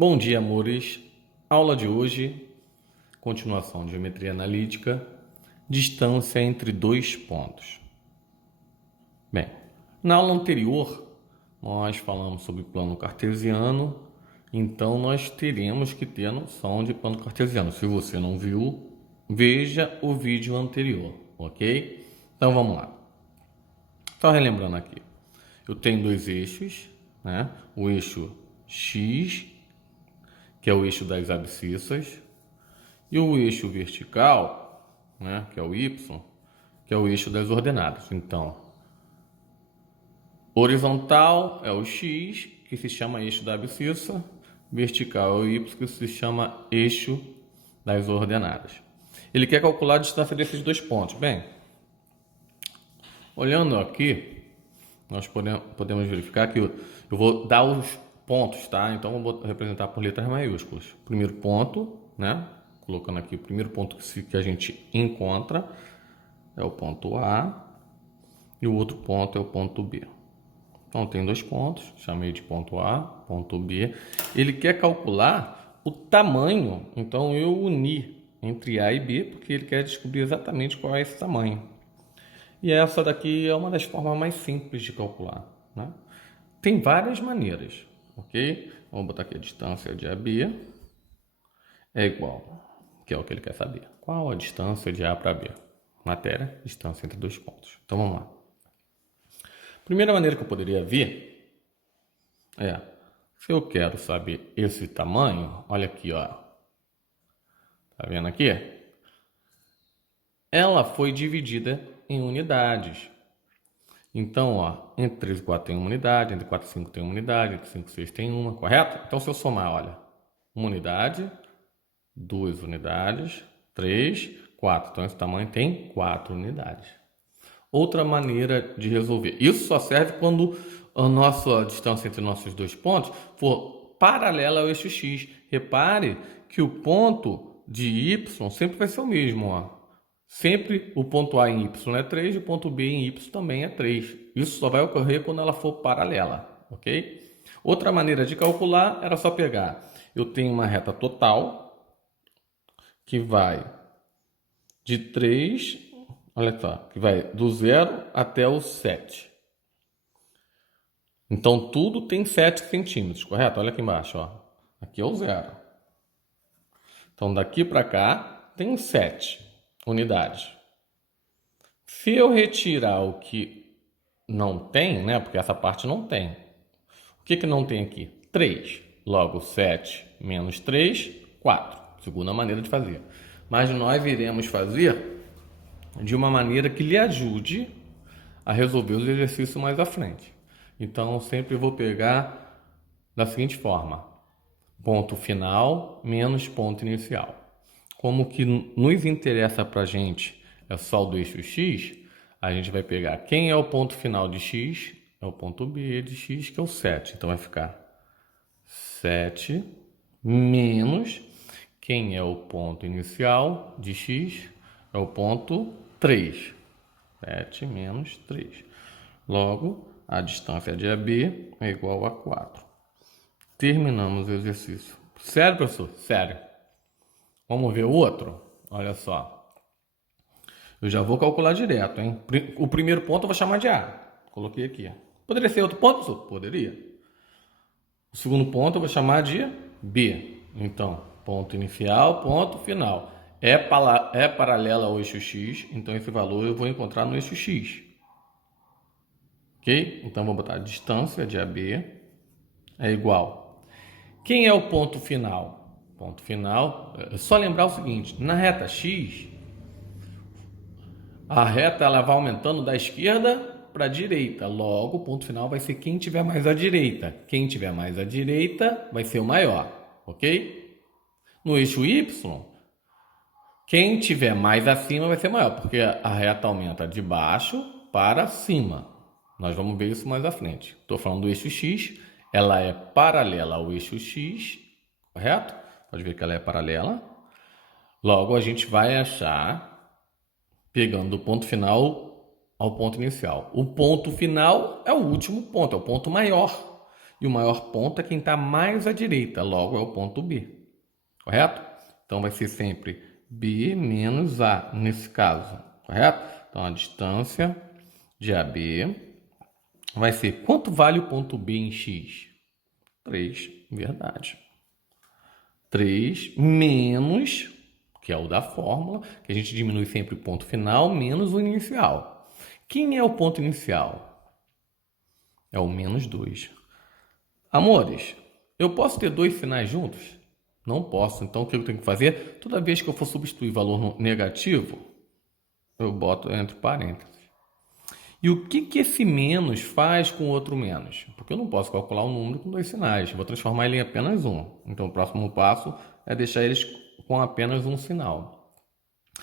Bom dia, amores. Aula de hoje, continuação de geometria analítica, distância entre dois pontos. Bem, na aula anterior, nós falamos sobre plano cartesiano, então nós teremos que ter a noção de plano cartesiano. Se você não viu, veja o vídeo anterior, ok? Então vamos lá. Só relembrando aqui, eu tenho dois eixos, né? O eixo X, que é o eixo das abscissas, e o eixo vertical, né, que é o Y, que é o eixo das ordenadas. Então, horizontal é o X, que se chama eixo da abscissa, vertical é o Y, que se chama eixo das ordenadas. Ele quer calcular a distância desses dois pontos. Bem, olhando aqui, nós podemos verificar que eu vou dar os pontos, tá? Então, eu vou representar por letras maiúsculas. Primeiro ponto, né? Colocando aqui o primeiro ponto que a gente encontra é o ponto A e o outro ponto é o ponto B. Então, tem dois pontos, chamei de ponto A, ponto B. Ele quer calcular o tamanho, então eu uni entre A e B, porque ele quer descobrir exatamente qual é esse tamanho. E essa daqui é uma das formas mais simples de calcular, né? Tem várias maneiras, ok? Vamos botar aqui a distância de AB é igual, que é o que ele quer saber. Qual a distância de A para B? Matéria, distância entre dois pontos. Então vamos lá. Primeira maneira que eu poderia ver é, se eu quero saber esse tamanho, olha aqui, ó. Tá vendo aqui? Ela foi dividida em unidades. Então, ó, entre 3 e 4 tem uma unidade, entre 4 e 5 tem uma unidade, entre 5 e 6 tem uma, correto? Então, se eu somar, olha, uma unidade, 2 unidades, 3, 4. Então, esse tamanho tem 4 unidades. Outra maneira de resolver. Isso só serve quando a nossa distância entre nossos dois pontos for paralela ao eixo X. Repare que o ponto de Y sempre vai ser o mesmo, ó. Sempre o ponto A em Y é 3 e o ponto B em Y também é 3. Isso só vai ocorrer quando ela for paralela, ok? Outra maneira de calcular era só pegar. Eu tenho uma reta total que vai de 3, olha só, que vai do 0 até o 7. Então, tudo tem 7 centímetros, correto? Olha aqui embaixo, ó. Aqui é o 0. Então, daqui para cá tem 7 unidades. Se eu retirar o que não tem, né? Porque essa parte não tem. O que não tem aqui? 3. Logo, 7 menos 3, 4. Segunda maneira de fazer. Mas nós iremos fazer de uma maneira que lhe ajude a resolver os exercícios mais à frente. Então, eu sempre vou pegar da seguinte forma. Ponto final menos ponto inicial. Como que nos interessa para a gente é só o do eixo X, a gente vai pegar quem é o ponto final de X, é o ponto B de X, que é o 7. Então, vai ficar 7 menos quem é o ponto inicial de X, é o ponto 3. 7 menos 3. Logo, a distância de AB é igual a 4. Terminamos o exercício. Sério, professor? Sério. Vamos ver o outro? Olha só. Eu já vou calcular direto, hein? O primeiro ponto eu vou chamar de A. Coloquei aqui. Poderia ser outro ponto, professor? Poderia. O segundo ponto eu vou chamar de B. Então, ponto inicial, ponto final. É paralela ao eixo X, então esse valor eu vou encontrar no eixo X. Ok? Então, vou botar a distância de AB é igual. Quem é o ponto final? Ponto final, é só lembrar o seguinte, na reta X, a reta ela vai aumentando da esquerda para a direita, logo o ponto final vai ser quem tiver mais à direita. Quem tiver mais à direita vai ser o maior, ok? No eixo Y, quem tiver mais acima vai ser maior, porque a reta aumenta de baixo para cima. Nós vamos ver isso mais à frente. Estou falando do eixo X, ela é paralela ao eixo X, correto? Pode ver que ela é paralela. Logo, a gente vai achar, pegando do ponto final ao ponto inicial. O ponto final é o último ponto, é o ponto maior. E o maior ponto é quem está mais à direita, logo é o ponto B. Correto? Então vai ser sempre B menos A, nesse caso. Correto? Então a distância de AB vai ser quanto vale o ponto B em X? 3, verdade. 3 menos, que é o da fórmula, que a gente diminui sempre o ponto final, menos o inicial. Quem é o ponto inicial? É o menos 2. Amores, eu posso ter dois sinais juntos? Não posso. Então, o que eu tenho que fazer? Toda vez que eu for substituir valor negativo, eu boto entre parênteses. E o que esse menos faz com o outro menos? Porque eu não posso calcular um número com dois sinais. Eu vou transformar ele em apenas um. Então, o próximo passo é deixar eles com apenas um sinal. O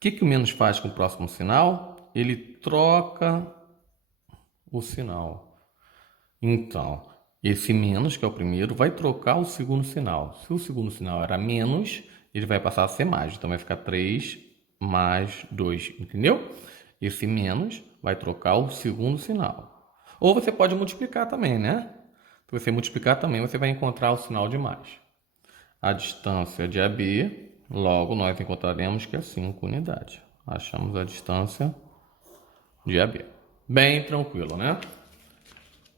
que o menos faz com o próximo sinal? Ele troca o sinal. Então, esse menos, que é o primeiro, vai trocar o segundo sinal. Se o segundo sinal era menos, ele vai passar a ser mais. Então, vai ficar 3 mais 2, entendeu? Esse menos vai trocar o segundo sinal. Ou você pode multiplicar também, né? Se você multiplicar também, você vai encontrar o sinal de mais. A distância de AB, logo nós encontraremos que é 5 unidades. Achamos a distância de AB. Bem tranquilo, né?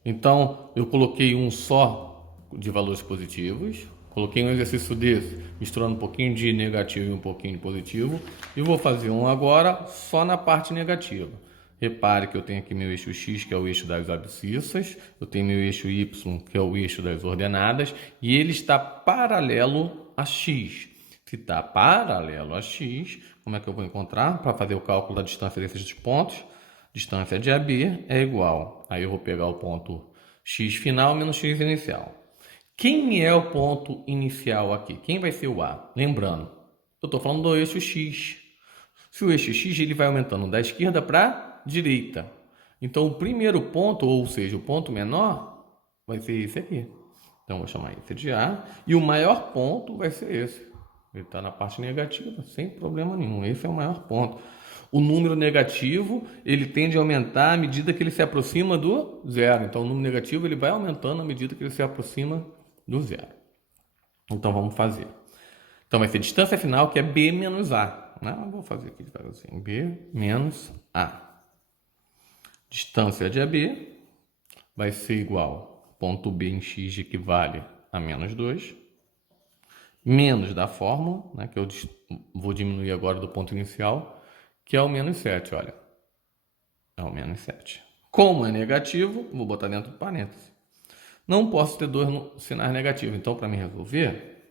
Então, eu coloquei um só de valores positivos, coloquei um exercício desse, misturando um pouquinho de negativo e um pouquinho de positivo, e vou fazer um agora só na parte negativa. Repare que eu tenho aqui meu eixo X, que é o eixo das abscissas, eu tenho meu eixo Y, que é o eixo das ordenadas, e ele está paralelo a X. Se está paralelo a X, como é que eu vou encontrar? Para fazer o cálculo da distância desses pontos, distância de AB é igual. Aí eu vou pegar o ponto X final menos X inicial. Quem é o ponto inicial aqui? Quem vai ser o A? Lembrando, eu estou falando do eixo X. Se o eixo X ele vai aumentando da esquerda para a direita. Então o primeiro ponto, ou seja, o ponto menor, vai ser esse aqui. Então vou chamar esse de A. E o maior ponto vai ser esse. Ele está na parte negativa, sem problema nenhum. Esse é o maior ponto. O número negativo, ele tende a aumentar à medida que ele se aproxima do zero. Então, o número negativo, ele vai aumentando à medida que ele se aproxima do zero. Então, vamos fazer. Então, vai ser distância final, que é B menos A. Não, vou fazer aqui assim, B menos A. Distância de AB vai ser igual, ponto B em X equivale a menos 2, menos da fórmula, né, que eu vou diminuir agora do ponto inicial, que é o menos 7, olha. É o menos 7. Como é negativo, vou botar dentro do parênteses. Não posso ter dois sinais negativos. Então, para me resolver,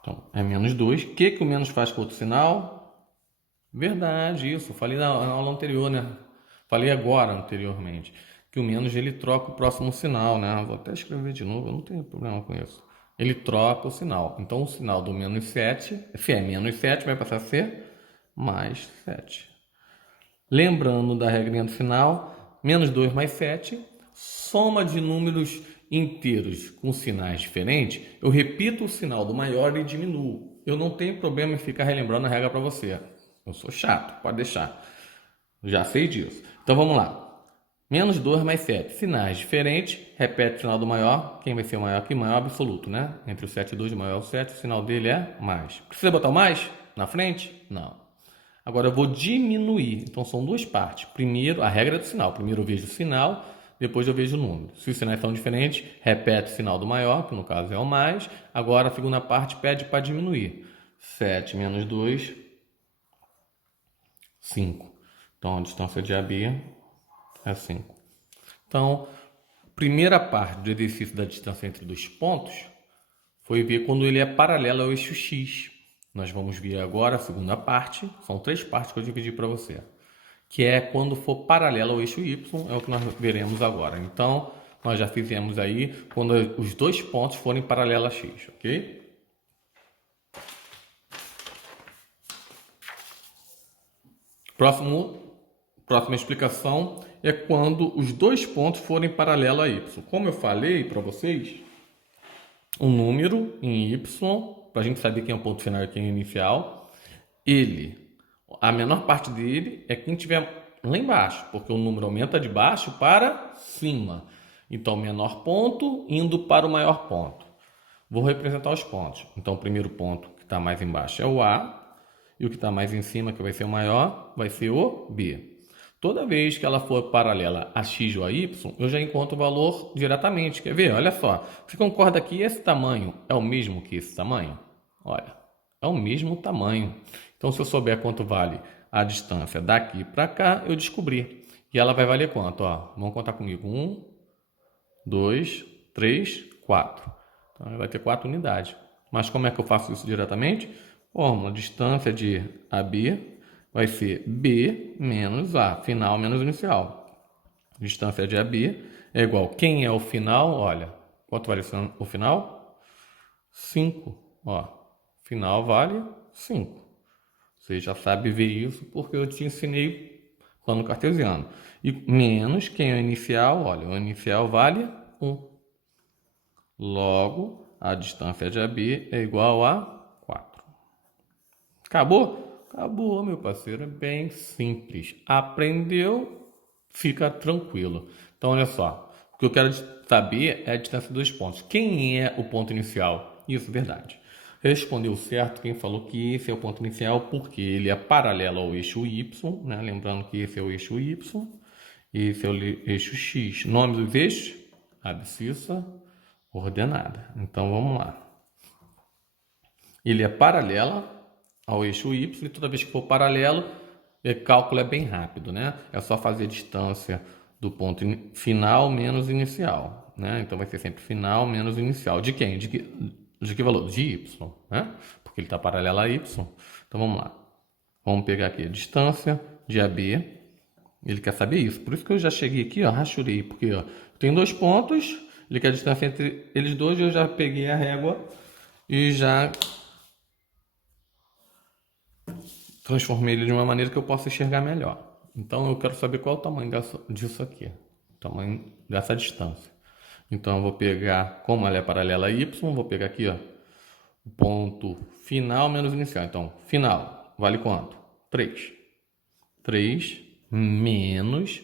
então, é menos 2. O que o menos faz com o outro sinal? Verdade, isso. Falei na aula anterior, né? Falei agora, anteriormente, que o menos ele troca o próximo sinal, né? Vou até escrever de novo, eu não tenho problema com isso. Ele troca o sinal. Então, o sinal do menos 7, se é menos 7, vai passar a ser mais 7. Lembrando da regrinha do final, menos 2 mais 7, soma de números inteiros com sinais diferentes, eu repito o sinal do maior e diminuo. Eu não tenho problema em ficar relembrando a regra para você. Eu sou chato, pode deixar. Já sei disso. Então, vamos lá. Menos 2 mais 7. Sinais diferentes. Repete o sinal do maior. Quem vai ser o maior aqui? Maior absoluto, né? Entre o 7 e 2, o maior é o 7. O sinal dele é mais. Precisa botar o mais na frente? Não. Agora eu vou diminuir. Então são duas partes. Primeiro, a regra do sinal. Primeiro eu vejo o sinal, depois eu vejo o número. Se os sinais são diferentes, repete o sinal do maior, que no caso é o mais. Agora a segunda parte pede para diminuir. 7 menos 2, 5. Então a distância de AB é 5. Então, primeira parte do exercício da distância entre dois pontos foi ver quando ele é paralelo ao eixo X. Nós vamos ver agora a segunda parte, são 3 partes que eu dividi para você, que é quando for paralelo ao eixo Y, é o que nós veremos agora. Então, nós já fizemos aí quando os dois pontos forem paralelos a X, ok? Próxima explicação é quando os dois pontos forem paralelos a Y. Como eu falei para vocês, um número em Y, para a gente saber quem é o ponto final e quem é o inicial, a menor parte dele é quem tiver lá embaixo, porque o número aumenta de baixo para cima. Então, o menor ponto indo para o maior ponto. Vou representar os pontos. Então, o primeiro ponto que está mais embaixo é o A, e o que está mais em cima, que vai ser o maior, vai ser o B. Toda vez que ela for paralela a x ou a y, eu já encontro o valor diretamente. Quer ver? Olha só. Você concorda que esse tamanho é o mesmo que esse tamanho? Olha, é o mesmo tamanho. Então, se eu souber quanto vale a distância daqui para cá, eu descobri. E ela vai valer quanto? Ó, vamos contar comigo. 1, 2, 3, 4. Então, ela vai ter 4 unidades. Mas como é que eu faço isso diretamente? Bom, a distância de AB vai ser B menos A, final menos inicial. Distância de AB é igual. Quem é o final? Olha, quanto vale o final? 5. Ó, final vale 5. Você já sabe ver isso porque eu te ensinei plano cartesiano. E menos quem é o inicial? Olha, o inicial vale 1. Logo, a distância de AB é igual a 4. Acabou? Acabou, meu parceiro. É bem simples. Aprendeu, fica tranquilo. Então, olha só. O que eu quero saber é a distância dos pontos. Quem é o ponto inicial? Isso, verdade. Respondeu certo quem falou que esse é o ponto inicial porque ele é paralelo ao eixo Y, né? Lembrando que esse é o eixo Y e esse é o eixo X. Nome dos eixos? Abscissa ordenada. Então, vamos lá. Ele é paralela ao eixo Y, e toda vez que for paralelo, o cálculo é bem rápido, né? É só fazer a distância do ponto final menos inicial, né? Então vai ser sempre final menos inicial. De quem? De que valor? De Y, né? Porque ele está paralelo a Y. Então vamos lá. Vamos pegar aqui a distância de AB. Ele quer saber isso. Por isso que eu já cheguei aqui, ó, rachurei, porque ó, tem 2 pontos, ele quer a distância entre eles dois, e eu já peguei a régua e já transformei ele de uma maneira que eu possa enxergar melhor. Então eu quero saber qual é o tamanho disso aqui, o tamanho dessa distância. Então eu vou pegar, como ela é paralela a y, vou pegar aqui, ó, o ponto final menos inicial. Então, final vale quanto? 3. 3 menos,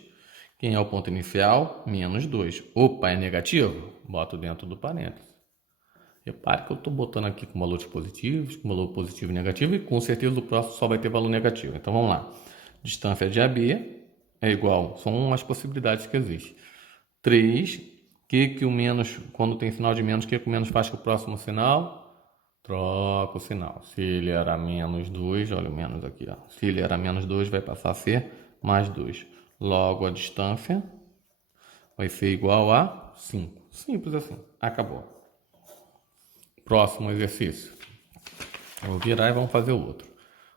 quem é o ponto inicial? Menos 2. Opa, é negativo? Boto dentro do parênteses. Repare que eu estou botando aqui com valores positivos, com valor positivo e negativo, e com certeza o próximo só vai ter valor negativo. Então vamos lá. Distância de AB é igual, são as possibilidades que existem. 3, que o menos, quando tem sinal de menos, que o menos faz com o próximo sinal? Troca o sinal. Se ele era menos 2, olha o menos aqui, ó. Se ele era menos 2, vai passar a ser mais 2. Logo, a distância vai ser igual a 5. Simples assim. Acabou. Próximo exercício. Eu vou virar e vamos fazer o outro.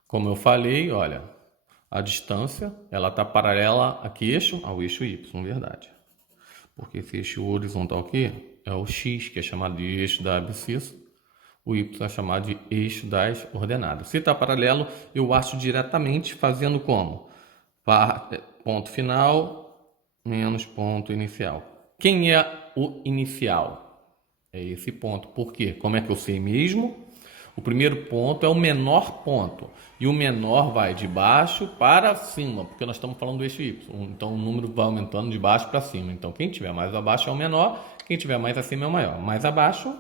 Como eu falei, olha, a distância, ela está paralela a que eixo? Ao eixo Y, verdade. Porque esse eixo horizontal aqui é o X, que é chamado de eixo da abscissa. O Y é chamado de eixo das ordenadas. Se está paralelo, eu acho diretamente fazendo como? Ponto final menos ponto inicial. Quem é o inicial? É esse ponto. Por quê? Como é que eu sei mesmo? O primeiro ponto é o menor ponto. E o menor vai de baixo para cima, porque nós estamos falando do eixo Y. Então o número vai aumentando de baixo para cima. Então quem tiver mais abaixo é o menor, quem tiver mais acima é o maior. Mais abaixo,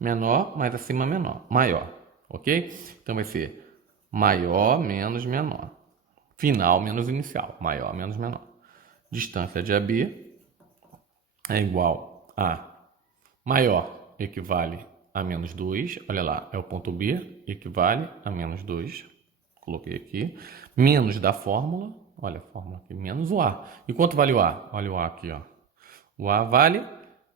menor, mais acima, menor. Maior. Ok? Então vai ser maior menos menor. Final menos inicial. Maior menos menor. Distância de AB é igual a maior equivale a menos 2, olha lá, é o ponto B, equivale a menos 2, coloquei aqui, menos da fórmula, olha a fórmula aqui, menos o A. E quanto vale o A? Olha o A aqui, ó. O A vale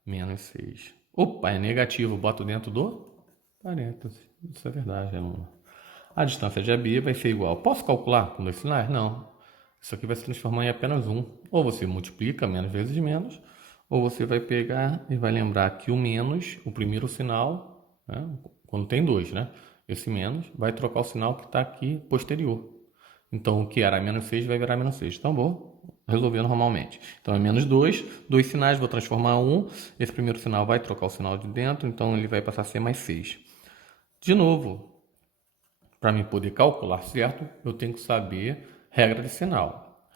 menos 6. Opa, é negativo, boto dentro do parênteses. Isso é verdade, aluno. A distância de AB vai ser igual. Posso calcular com 2 sinais? Não. Isso aqui vai se transformar em apenas 1. Ou você multiplica menos vezes menos, ou você vai pegar e vai lembrar que o menos, o primeiro sinal, né, quando tem 2, né? Esse menos vai trocar o sinal que está aqui posterior. Então, o que era menos 6 vai virar menos 6. Então, vou resolver normalmente. Então, é menos 2, 2 sinais, vou transformar 1. Esse primeiro sinal vai trocar o sinal de dentro, então ele vai passar a ser mais 6. De novo, para mim poder calcular certo, eu tenho que saber regra de sinal.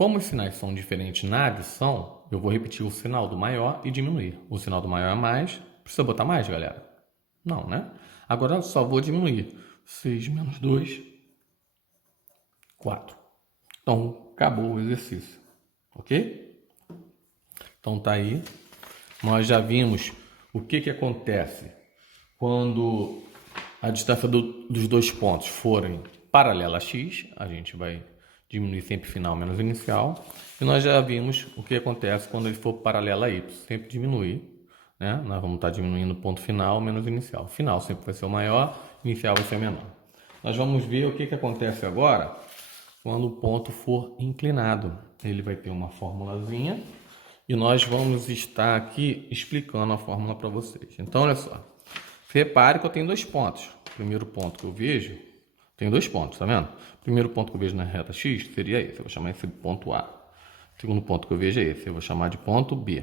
Como os sinais são diferentes na adição, eu vou repetir o sinal do maior e diminuir. O sinal do maior é mais. Precisa botar mais, galera? Não, né? Agora eu só vou diminuir. 6 menos 2, 4. Então, acabou o exercício. Ok? Então, tá aí. Nós já vimos o que acontece quando a distância dos dois pontos forem paralela a x. A gente vai diminuir sempre final menos inicial. E nós já vimos o que acontece quando ele for paralela a y. Sempre diminui, né? Nós vamos estar diminuindo o ponto final menos inicial. Final sempre vai ser o maior, inicial vai ser o menor. Nós vamos ver o que acontece agora quando o ponto for inclinado. Ele vai ter uma formulazinha e nós vamos estar aqui explicando a fórmula para vocês. Então, olha só. Repare que eu tenho dois pontos. O primeiro ponto que eu vejo, tem dois pontos, tá vendo? O primeiro ponto que eu vejo na reta x seria esse. Eu vou chamar esse ponto A. O segundo ponto que eu vejo é esse. Eu vou chamar de ponto B.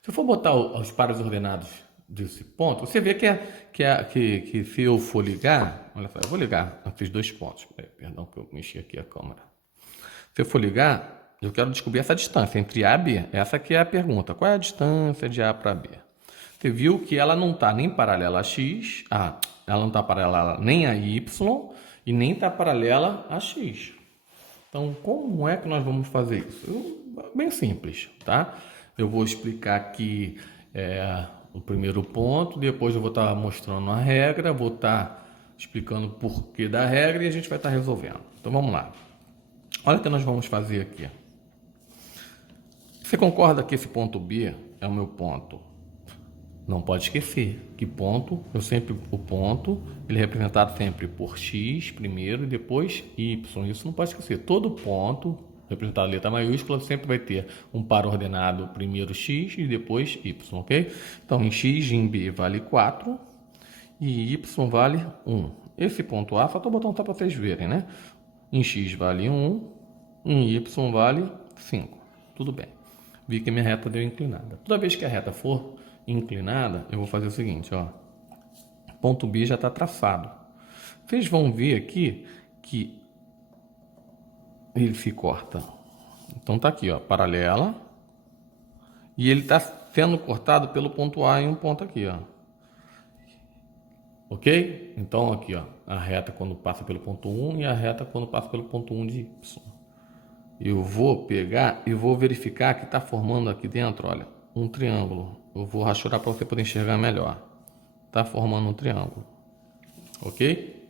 Se eu for botar os pares ordenados desse ponto, você vê que se eu for ligar, olha só, eu vou ligar esses dois pontos. Perdão que eu mexi aqui a câmera. Se eu for ligar, eu quero descobrir essa distância entre A e B. Essa aqui é a pergunta. Qual é a distância de A para B? Você viu que ela não está nem paralela a x, ela não está paralela nem a y e nem está paralela a x. Então, como é que nós vamos fazer isso? Bem simples, tá? Eu vou explicar aqui o primeiro ponto, depois eu vou estar mostrando a regra, vou estar explicando o porquê da regra e a gente vai estar resolvendo. Então, vamos lá. Olha o que nós vamos fazer aqui. Você concorda que esse ponto B é o meu ponto? Não pode esquecer que o ponto, ele é representado sempre por x primeiro e depois y. Isso não pode esquecer. Todo ponto, representado em letra maiúscula, sempre vai ter um par ordenado primeiro x e depois y, ok? Então, em x em B vale 4 e y vale 1. Esse ponto A, só estou botando para vocês verem, né? Em x vale 1, em y vale 5. Tudo bem. Vi que minha reta deu inclinada. Toda vez que a reta for inclinada, eu vou fazer o seguinte, ó. Ponto B já está traçado. Vocês vão ver aqui que ele se corta. Então tá aqui, ó, paralela. E ele está sendo cortado pelo ponto A em um ponto aqui, ó. Ok? Então aqui, ó, a reta quando passa pelo ponto 1 e a reta quando passa pelo ponto 1 de Y. Eu vou pegar e vou verificar que está formando aqui dentro, olha, um triângulo. Eu vou rachurar para você poder enxergar melhor. Está formando um triângulo. Ok?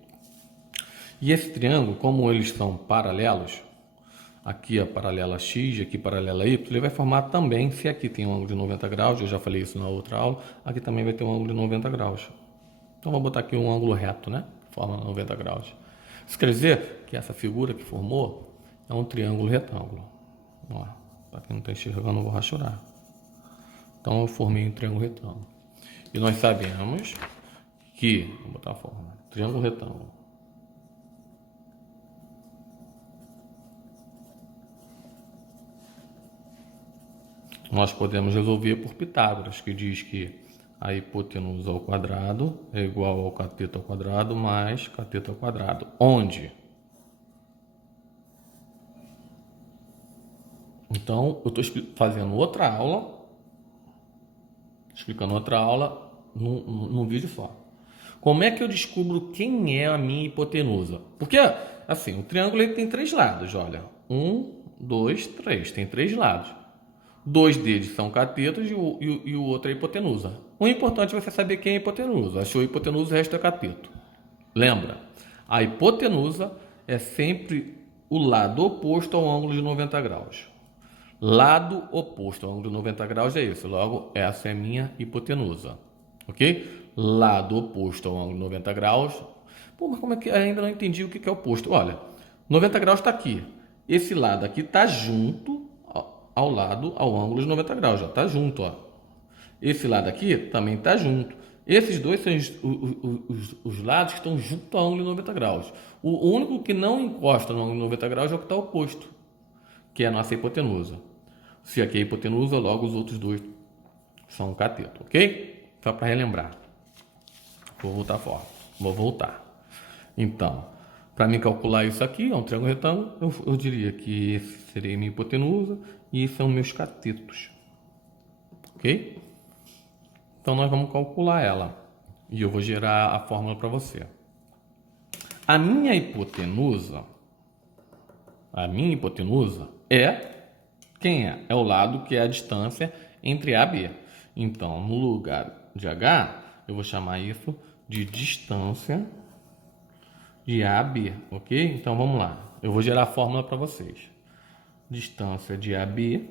E esse triângulo, como eles são paralelos, aqui é paralela a x, aqui paralela a y, ele vai formar também, se aqui tem um ângulo de 90 graus, eu já falei isso na outra aula, aqui também vai ter um ângulo de 90 graus. Então, vou botar aqui um ângulo reto, né? Forma 90 graus. Isso quer dizer que essa figura que formou é um triângulo retângulo. Para quem não está enxergando, eu vou rachurar. Então, eu formei um triângulo retângulo. E nós sabemos que, vou botar a forma, triângulo retângulo. Nós podemos resolver por Pitágoras, que diz que a hipotenusa ao quadrado é igual ao cateto ao quadrado mais cateto ao quadrado. Onde? Então, eu estou fazendo outra aula, explicando outra aula num vídeo só. Como é que eu descubro quem é a minha hipotenusa? Porque, assim, o triângulo ele tem três lados, olha. 1, 2, 3. Tem três lados. Dois deles são catetos e o outro é hipotenusa. O importante é você saber quem é a hipotenusa. Achou a hipotenusa, o resto é cateto. Lembra? A hipotenusa é sempre o lado oposto ao ângulo de 90 graus. Lado oposto ao ângulo de 90 graus é esse. Logo, essa é minha hipotenusa. Ok? Lado oposto ao ângulo de 90 graus. Pô, mas como é que ainda não entendi o que é oposto? Olha, 90 graus está aqui. Esse lado aqui está junto ao ângulo de 90 graus. Já está junto, ó. Esse lado aqui também está junto. Esses dois são os lados que estão junto ao ângulo de 90 graus. O único que não encosta no ângulo de 90 graus é o que está oposto, que é a nossa hipotenusa. Se aqui é hipotenusa, logo os outros dois são um cateto, ok? Só para relembrar. Vou voltar. Então, Para me calcular isso aqui, é um triângulo retângulo, eu diria que esse seria minha hipotenusa e esses são meus catetos. Ok? Então nós vamos calcular ela. E eu vou gerar a fórmula para você. A minha hipotenusa é... Quem é? É o lado que é a distância entre A e B. Então, no lugar de H, eu vou chamar isso de distância de A a B, ok? Então, vamos lá. Eu vou gerar a fórmula para vocês. Distância de AB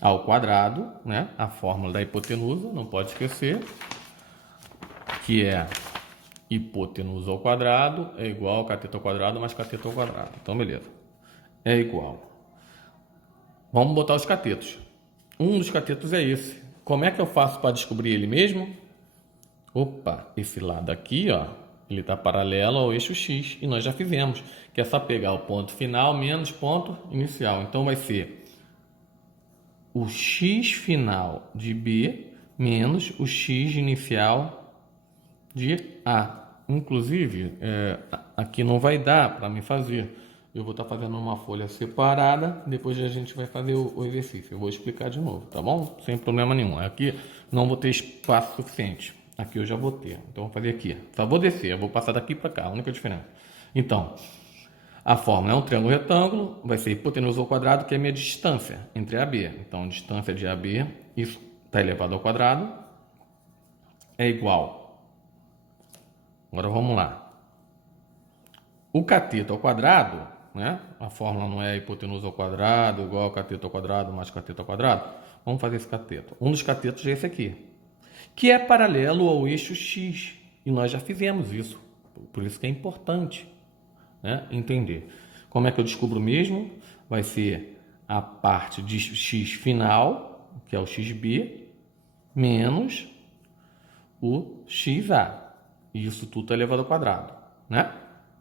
ao quadrado, né? A fórmula da hipotenusa, não pode esquecer, que é hipotenusa ao quadrado é igual a cateto ao quadrado mais cateto ao quadrado. Então, beleza. É igual. Vamos botar os catetos. Um dos catetos é esse. Como é que eu faço para descobrir ele mesmo? Opa, esse lado aqui, ó, ele está paralelo ao eixo X e nós já fizemos, que é só pegar o ponto final menos ponto inicial. Então vai ser o X final de B menos o X inicial de A. Inclusive, aqui não vai dar para me fazer. Eu vou estar fazendo uma folha separada, depois a gente vai fazer o exercício. Eu vou explicar de novo, tá bom? Sem problema nenhum. Aqui não vou ter espaço suficiente. Aqui eu já vou ter. Então, vou fazer aqui. Só vou descer, eu vou passar daqui para cá, a única diferença. Então, a fórmula é um triângulo retângulo, vai ser hipotenusa ao quadrado, que é a minha distância entre A e B. Então, a distância de A e B, isso está elevado ao quadrado, é igual. Agora vamos lá. O cateto ao quadrado, né? A fórmula não é hipotenusa ao quadrado igual ao cateto ao quadrado mais cateto ao quadrado. Vamos fazer esse cateto. Um dos catetos é esse aqui, que é paralelo ao eixo X. E nós já fizemos isso. Por isso que é importante, né, entender. Como é que eu descubro mesmo? Vai ser a parte de X final, que é o XB, menos o XA. E isso tudo está elevado ao quadrado, né?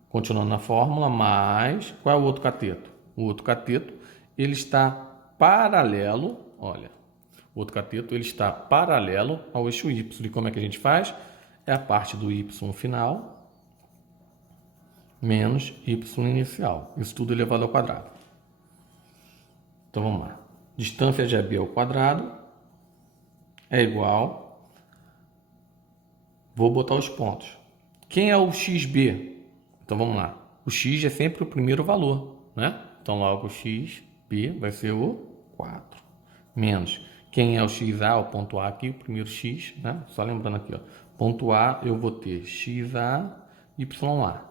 Continuando na fórmula, mais... Qual é o outro cateto? O outro cateto, ele está paralelo, olha, o outro cateto, ele está paralelo ao eixo Y. E como é que a gente faz? É a parte do Y final menos Y inicial. Isso tudo elevado ao quadrado. Então, vamos lá. Distância de AB ao quadrado é igual... Vou botar os pontos. Quem é o XB? Então, vamos lá. O X é sempre o primeiro valor, né? Então, logo o XB vai ser o 4. Menos... Quem é o XA, o ponto A aqui, o primeiro X, né? Só lembrando aqui, ó. Ponto A eu vou ter XA, YA.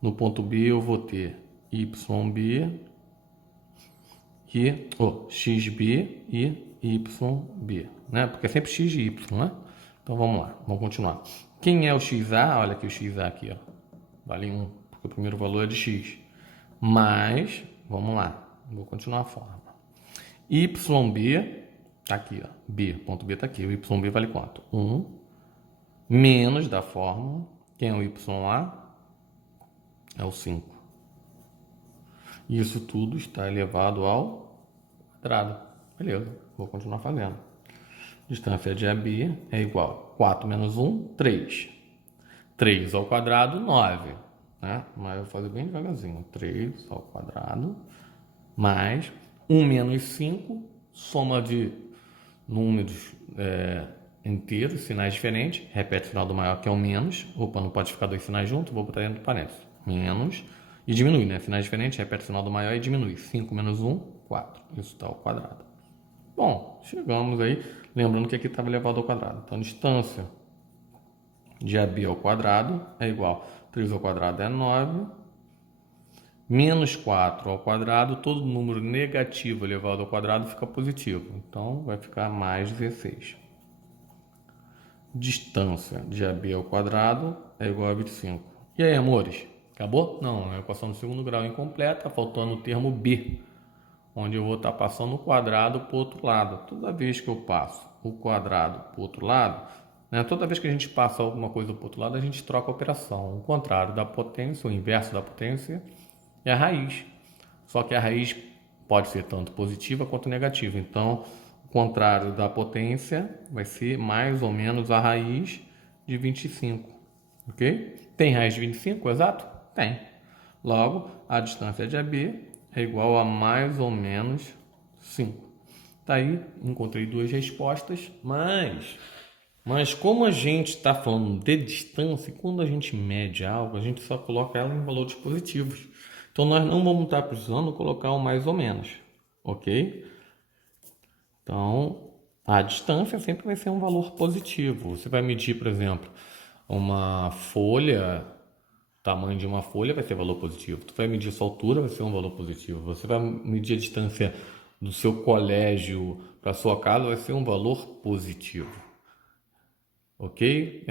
No ponto B eu vou ter YB e XB e YB, né? Porque é sempre X e Y, né? Então vamos lá, vamos continuar. Quem é o XA? Olha aqui o XA aqui, ó. Vale 1, porque o primeiro valor é de X. Mais, vamos lá, vou continuar a forma. YB, tá aqui, ó. B, ponto B tá aqui. O YB vale quanto? 1 menos da fórmula. Quem é o YA? É o 5. E isso tudo está elevado ao quadrado. Beleza, vou continuar fazendo. Distância de AB é igual a 4 menos 1, 3. 3 ao quadrado, 9. Né? Mas eu vou fazer bem devagarzinho. 3 ao quadrado mais 1 menos 5, soma de números inteiros, sinais diferentes. Repete o sinal do maior, que é o menos. Opa, não pode ficar dois sinais juntos, vou botar dentro do parênteses. Menos. E diminui, né? Sinais diferentes, repete o sinal do maior e diminui. 5 menos 1, 4. Isso está ao quadrado. Bom, chegamos aí. Lembrando que aqui estava elevado ao quadrado. Então, distância de AB ao quadrado é igual a 3 ao quadrado é 9. Menos 4 ao quadrado, todo número negativo elevado ao quadrado fica positivo. Então, vai ficar mais 16. Distância de AB ao quadrado é igual a 25. E aí, amores? Acabou? Não, é a equação do segundo grau incompleta, faltando o termo B, onde eu vou estar passando o quadrado para o outro lado. Toda vez que eu passo o quadrado para o outro lado, né, toda vez que a gente passa alguma coisa para o outro lado, a gente troca a operação. O contrário da potência, o inverso da potência, é a raiz. Só que a raiz pode ser tanto positiva quanto negativa. Então, o contrário da potência vai ser mais ou menos a raiz de 25. Ok? Tem raiz de 25, exato? Tem. Logo, a distância de AB é igual a mais ou menos 5. Tá aí, encontrei duas respostas, mas como a gente está falando de distância, quando a gente mede algo, a gente só coloca ela em valores positivos. Então, nós não vamos estar precisando colocar o mais ou menos, ok? Então, a distância sempre vai ser um valor positivo. Você vai medir, por exemplo, uma folha, tamanho de uma folha vai ser valor positivo. Tu vai medir sua altura, vai ser um valor positivo. Você vai medir a distância do seu colégio para sua casa, vai ser um valor positivo. Ok?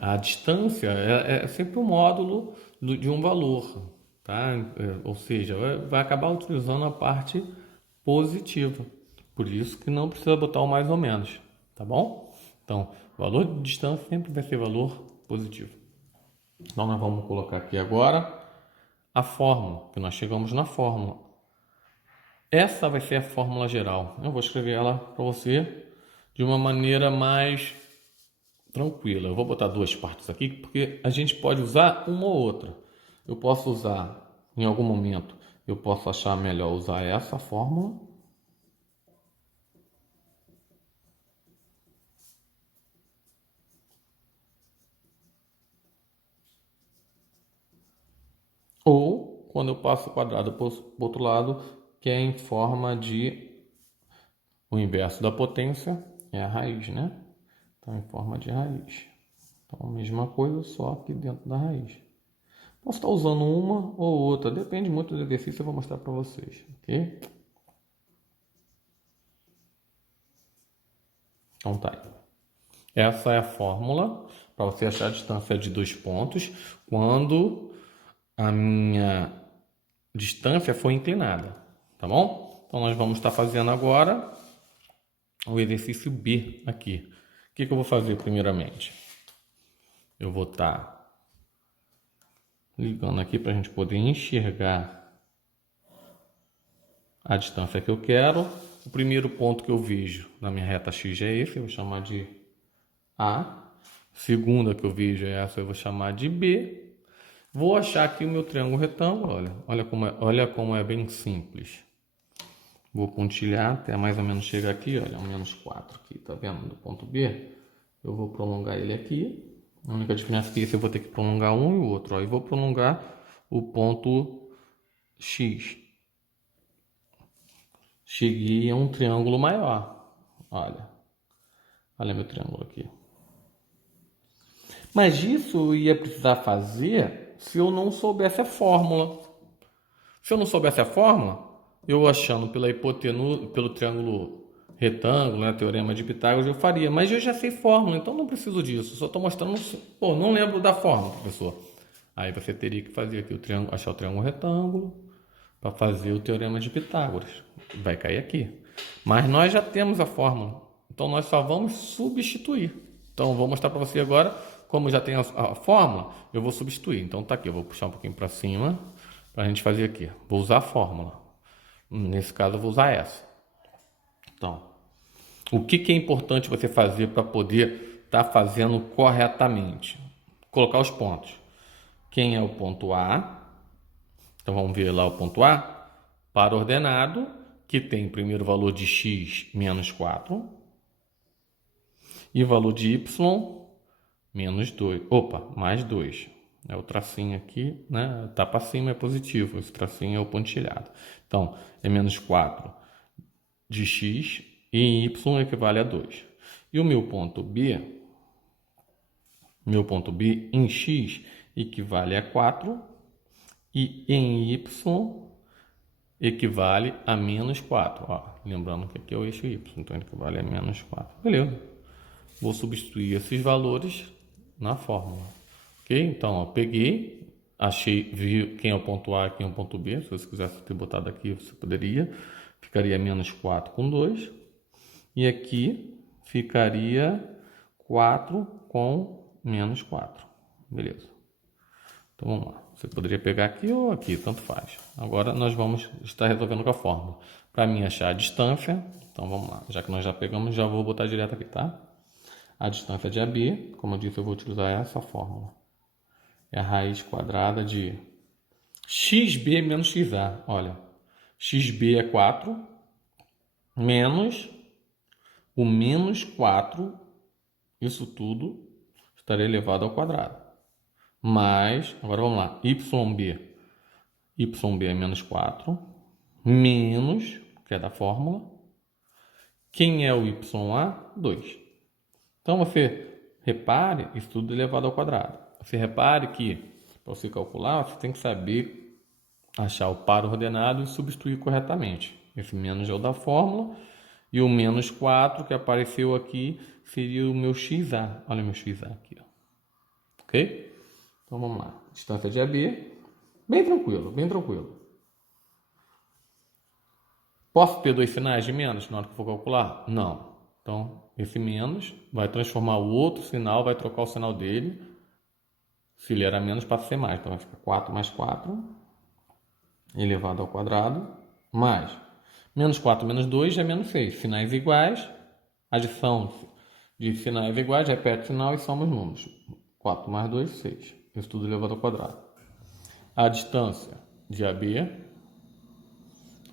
A distância é sempre um módulo de um valor, tá? Ou seja, vai acabar utilizando a parte positiva. Por isso que não precisa botar o mais ou menos, tá bom? Então, valor de distância sempre vai ser valor positivo. Então, nós vamos colocar aqui agora a fórmula, que nós chegamos na fórmula. Essa vai ser a fórmula geral. Eu vou escrever ela para você de uma maneira mais tranquila. Eu vou botar duas partes aqui, porque a gente pode usar uma ou outra. Eu posso usar, em algum momento, eu posso achar melhor usar essa fórmula. Ou, quando eu passo o quadrado para o outro lado, que é em forma de... O inverso da potência é a raiz, né? Então, em forma de raiz. Então, a mesma coisa, só aqui dentro da raiz. Posso estar usando uma ou outra, depende muito do exercício, eu vou mostrar para vocês, ok? Então tá aí. Essa é a fórmula para você achar a distância de dois pontos quando a minha distância for inclinada, tá bom? Então nós vamos estar fazendo agora o exercício B aqui. O que eu vou fazer primeiramente? Eu vou estar ligando aqui para a gente poder enxergar a distância que eu quero. O primeiro ponto que eu vejo na minha reta X é esse, eu vou chamar de A. Segunda que eu vejo é essa, eu vou chamar de B. Vou achar aqui o meu triângulo retângulo, olha como é bem simples. Vou pontilhar até mais ou menos chegar aqui, olha, um menos 4 aqui, tá vendo? Do ponto B. Eu vou prolongar ele aqui. A única diferença é que esse eu vou ter que prolongar um e o outro, ó. E vou prolongar o ponto X. Cheguei a um triângulo maior, olha meu triângulo aqui. Mas isso eu ia precisar fazer se eu não soubesse a fórmula. Se eu não soubesse a fórmula, eu achando pela hipotenusa, pelo triângulo retângulo, né, teorema de Pitágoras, eu faria. Mas eu já sei fórmula, então não preciso disso. Só estou mostrando, pô, não lembro da fórmula, professor. Aí você teria que fazer aqui o triângulo, achar o triângulo retângulo para fazer o teorema de Pitágoras. Vai cair aqui. Mas nós já temos a fórmula, então nós só vamos substituir. Então vou mostrar para você agora, como já tem a fórmula, eu vou substituir. Então tá aqui, eu vou puxar um pouquinho para cima para a gente fazer aqui. Vou usar a fórmula. Nesse caso eu vou usar essa. Então, o que é importante você fazer para poder estar fazendo corretamente? Colocar os pontos. Quem é o ponto A? Então vamos ver lá o ponto A. Par ordenado, que tem primeiro valor de x menos 4 e valor de y menos 2. Opa, mais 2. É o tracinho aqui, né? Tá para cima é positivo, esse tracinho é o pontilhado. Então, é menos 4 de x e em y equivale a 2. E o meu ponto B em x equivale a 4 e em y equivale a menos 4. Ó, lembrando que aqui é o eixo y, então ele equivale a menos 4. Beleza. Vou substituir esses valores na fórmula. Ok? Então, ó, peguei, achei, vi quem é o ponto A e quem é o ponto B. Se você quisesse ter botado aqui, você poderia. Ficaria menos 4 com 2. E aqui ficaria 4 com menos 4. Beleza. Então vamos lá. Você poderia pegar aqui ou aqui, tanto faz. Agora nós vamos estar resolvendo com a fórmula. Para mim achar a distância, então vamos lá. Já que nós já pegamos, já vou botar direto aqui, tá? A distância de AB, como eu disse, eu vou utilizar essa fórmula. é a raiz quadrada de xb menos xa. Olha, xb é 4, menos o menos 4, isso tudo estaria elevado ao quadrado. Mais, agora vamos lá, yb. Yb é menos 4, menos, que é da fórmula. Quem é o YA? 2. Então, você repare, isso tudo elevado ao quadrado. Você repare que, para você calcular, você tem que saber achar o par ordenado e substituir corretamente. Esse menos é o da fórmula. E o menos 4 que apareceu aqui seria o meu XA. Olha o meu XA aqui. Ó. Ok? Então, vamos lá. Distância de AB. Bem tranquilo, bem tranquilo. Posso ter dois sinais de menos na hora que for calcular? Não. Então, esse menos vai transformar o outro sinal, vai trocar o sinal dele. Se ele era menos, passa a ser mais. Então, vai ficar 4 mais 4 elevado ao quadrado, mais menos 4 menos 2 é menos 6. Sinais iguais, adição de sinais iguais, repete o sinal e soma os números. 4 mais 2, 6. Isso tudo elevado ao quadrado. A distância de AB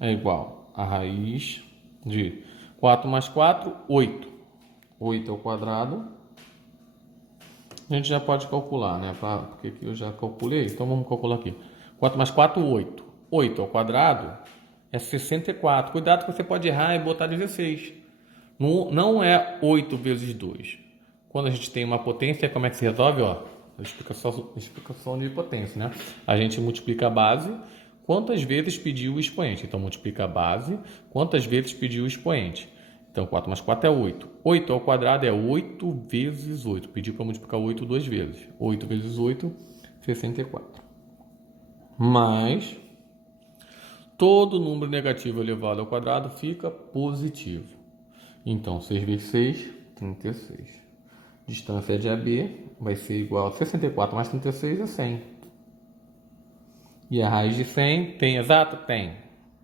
é igual a raiz de 4 mais 4, 8. 8 ao quadrado. A gente já pode calcular, né? Porque aqui eu já calculei, então vamos calcular aqui. 4 mais 4, 8. 8 ao quadrado é 64. Cuidado que você pode errar e botar 16. Não é 8 vezes 2. Quando a gente tem uma potência, como é que se resolve? Ó, explicação de potência, né? A gente multiplica a base, quantas vezes pediu o expoente. Então, multiplica a base, quantas vezes pediu o expoente. Então, 4 mais 4 é 8. 8 ao quadrado é 8 vezes 8. Pediu para multiplicar 8 duas vezes. 8 vezes 8, 64. Mais todo número negativo elevado ao quadrado fica positivo. Então, 6 vezes 6, 36. Distância de AB vai ser igual a 64 mais 36 é 100. E a raiz de 100 tem exato? Tem.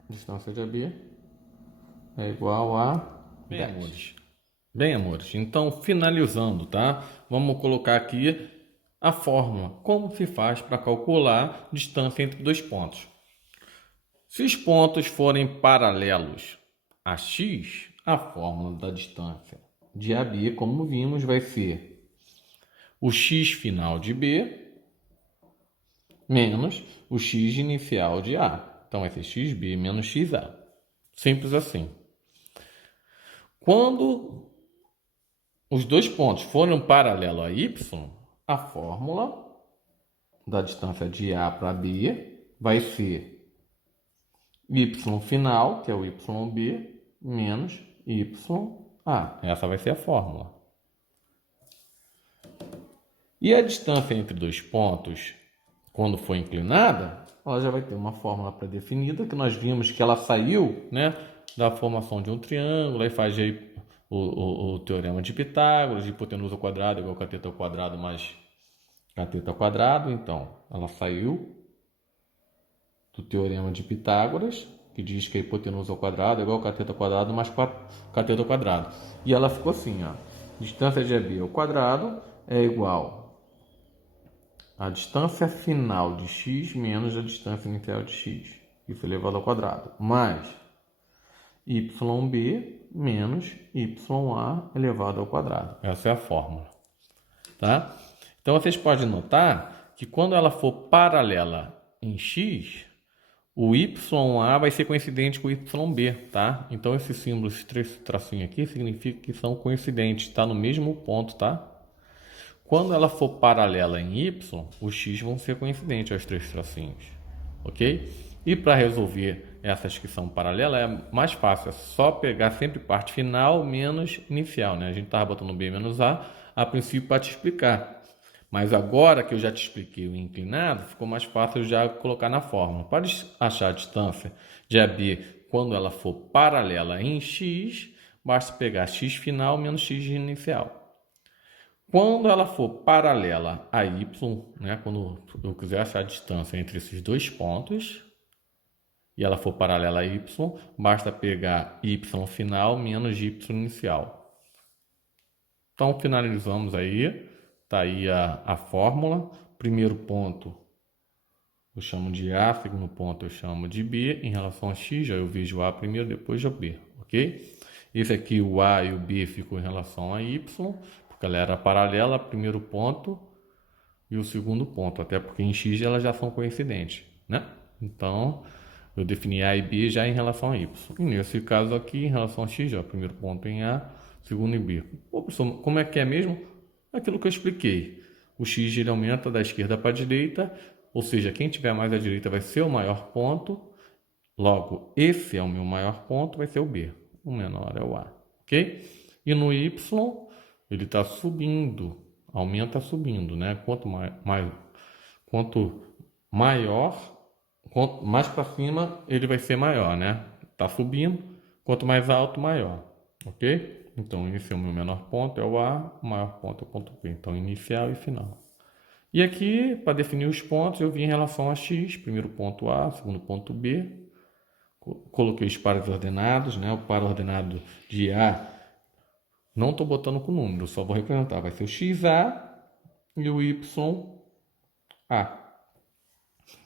Distância de AB é igual a 10. Bem, amores. Então, finalizando, tá? Vamos colocar aqui a fórmula. Como se faz para calcular distância entre dois pontos? Se os pontos forem paralelos a x, a fórmula da distância de AB, como vimos, vai ser o x final de B menos o x inicial de A. Então, vai ser xB menos xa. Simples assim. Quando os dois pontos forem paralelos a y, a fórmula da distância de A para B vai ser y final, que é o yb, menos ya. Essa vai ser a fórmula. E a distância entre dois pontos, quando for inclinada, ela já vai ter uma fórmula pré-definida, que nós vimos que ela saiu, né, da formação de um triângulo, aí faz aí o teorema de Pitágoras, de hipotenusa ao quadrado igual a cateto ao quadrado mais cateto ao quadrado. Então, ela saiu do teorema de Pitágoras, que diz que a hipotenusa ao quadrado é igual a cateto ao quadrado mais cateto ao quadrado. E ela ficou assim, ó. Distância de AB ao quadrado é igual a distância final de x menos a distância inicial de x. Isso elevado ao quadrado. Mais yb menos ya elevado ao quadrado. Essa é a fórmula. Tá? Então, vocês podem notar que quando ela for paralela em x, o YA vai ser coincidente com o YB, tá? Então, esses símbolos, esses três tracinhos aqui, significa que são coincidentes, tá? No mesmo ponto, tá? Quando ela for paralela em Y, os X vão ser coincidentes aos três tracinhos, ok? E para resolver essas que são paralelas, é mais fácil, é só pegar sempre parte final menos inicial, né? A gente estava botando B menos a princípio para te explicar. Mas agora que eu já te expliquei o inclinado, ficou mais fácil já colocar na fórmula. Para achar a distância de AB quando ela for paralela em x, basta pegar x final menos x inicial. Quando ela for paralela a y, né, quando eu quiser achar a distância entre esses dois pontos, e ela for paralela a y, basta pegar y final menos y inicial. Então, finalizamos aí. Está aí a fórmula primeiro ponto eu chamo de A, segundo ponto eu chamo de B. Em relação a X, já eu vejo A primeiro, depois já o B, ok? Esse aqui, o A e o B ficam em relação a Y, porque ela era paralela, primeiro ponto e o segundo ponto, até porque em X elas já são coincidentes, né? Então, eu defini A e B já em relação a Y. E nesse caso aqui, em relação a X, já primeiro ponto em A, segundo em B. Pô, professor, como é que é mesmo? Aquilo que eu expliquei. O X ele aumenta da esquerda para a direita, ou seja, quem tiver mais à direita vai ser o maior ponto. Logo, esse é o meu maior ponto, vai ser o B. O menor é o A, ok? E no Y, ele está subindo, aumenta subindo, né? Quanto maior, quanto mais para cima, ele vai ser maior, né? Está subindo, quanto mais alto, maior, ok? Então, esse é o meu menor ponto, é o A, o maior ponto é o ponto B. Então, inicial e final. E aqui, para definir os pontos, eu vi em relação a X, primeiro ponto A, segundo ponto B. Coloquei os pares ordenados, né? O par ordenado de A, não estou botando com número, só vou representar. Vai ser o XA e o YA.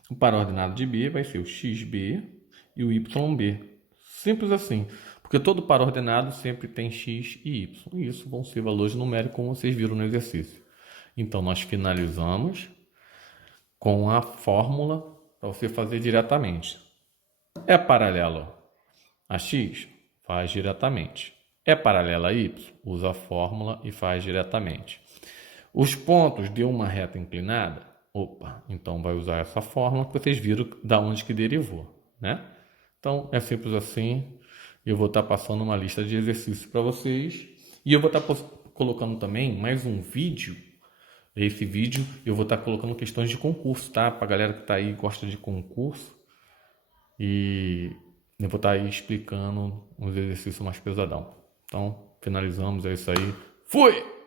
O par ordenado de B vai ser o XB e o YB. Simples assim. Porque todo par ordenado sempre tem X e Y. E isso vão ser valores numéricos, como vocês viram no exercício. Então, nós finalizamos com a fórmula para você fazer diretamente. É paralelo a X? Faz diretamente. É paralela a Y? Usa a fórmula e faz diretamente. Os pontos deu uma reta inclinada? Opa, então vai usar essa fórmula que vocês viram da onde que derivou, né? Então, é simples assim. Eu vou estar passando uma lista de exercícios para vocês. E eu vou estar colocando também mais um vídeo. Esse vídeo eu vou estar colocando questões de concurso, tá? Para a galera que está aí e gosta de concurso. E eu vou estar aí explicando uns exercícios mais pesadão. Então, finalizamos, é isso aí. Fui!